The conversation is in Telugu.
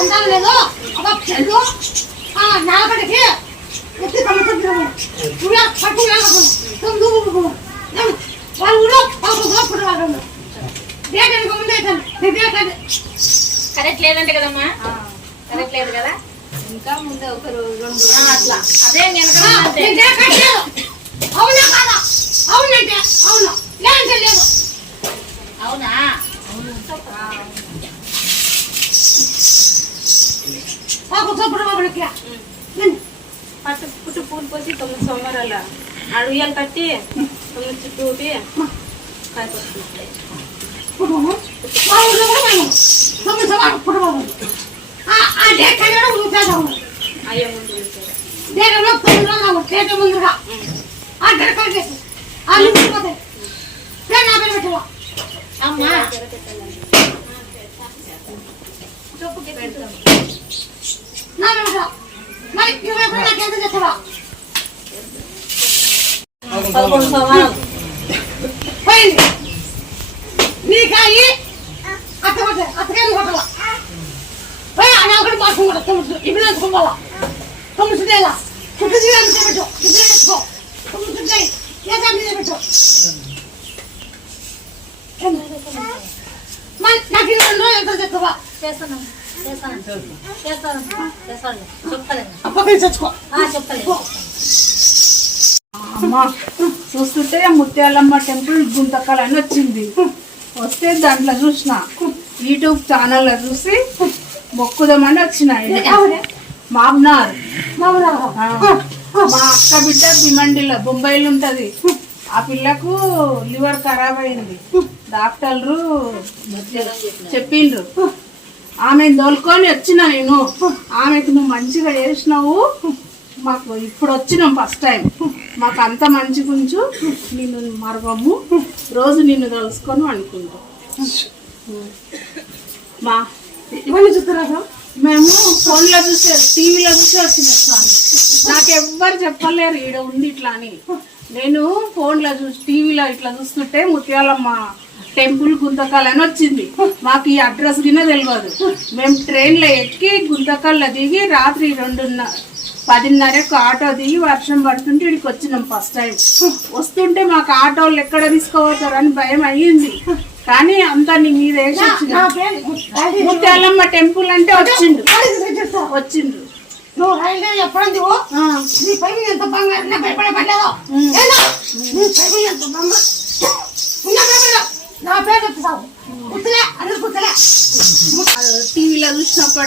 అందాలు లేదు అబ్బా చెల్లు నాగడికి ఎత్తి కమ్ముతున్నాము పట్టు వాళ్ళు కూడా పాపం కరెక్ట్ లేదంటే కదమ్మా కరెక్ట్ లేదు కదా ఇంకా ముందే ఒక రెండు అట్లా అదే నేను అవునా కాదా అవునంటే అవును లేదంటే లేదు అవునా పట్టు పుట్టు పూలు పోసి 9 సంవత్సరాల అడుగులు కట్టి 9 చుట్టూటి కాయపడుతుంది అయ్యో ముందుగా అమ్మా నీకాయి అత్తకాయ కొట్టాల ఒకటి మాసం కూడా ఇప్పుడు వేసుకోవాలా 9 నెలల చుట్టూ పెట్టు ఇప్పుడు వేసుకో 9 పెట్టు నాకు 2 రోజులు ఎంత చెప్తావా అమ్మా చూస్తుంటే ముత్యాలమ్మ టెంపుల్ గుంతకలని వచ్చింది. వస్తే దాంట్లో చూసిన యూట్యూబ్ ఛానల్లో చూసి మొక్కుదామని వచ్చిన. మామ్నార్ మా అక్క బిడ్డ భిమండిలో బొంబాయిలో ఉంటది. ఆ పిల్లకు లివర్ ఖరాబ్ అయింది. డాక్టర్లు చెప్పిండ్రు. ఆమెను తోలుకొని వచ్చిన నేను. ఆమెకు నువ్వు మంచిగా చేసినావు, మాకు ఇప్పుడు వచ్చినాం ఫస్ట్ టైం, మాకు అంత మంచి గుంచు, నిన్ను మరవము, రోజు నిన్ను కలుసుకొని అనుకుంటాం. మా ఇవన్నీ చూస్తున్నారా? మేము ఫోన్లో చూసే టీవీలో చూసే వచ్చినాం. నాకు ఎవ్వరు చెప్పలేరు ఈడ ఉంది ఇట్లా అని. నేను ఫోన్లో చూసి టీవీలో ఇట్లా చూస్తుంటే ముత్యాలమ్మ టెంపుల్ గుంతకల్ వచ్చింది. మాకు ఈ అడ్రస్ కింద తెలియదు. మేము ట్రైన్లో ఎక్కి గుంతకల్లో దిగి రాత్రి 10:30కు ఆటో దిగి వర్షం పడుతుంటే ఇక్కడికి వచ్చినాం ఫస్ట్ టైం. వస్తుంటే మాకు ఆటోలు ఎక్కడ తీసుకోపోతారని భయం అయ్యింది. కానీ అంతా నీ మీద వేసి వచ్చింది. ముత్యాలమ్మ టెంపుల్ అంటే వచ్చిండ్రు. నువ్వు రైల్వే ఎప్పుడంది నీ పై ఎంత బంగారు భయపడలేదో ఎంత బంగారు నా పేరు చెప్తావు. టీవీలో చూసినప్పుడు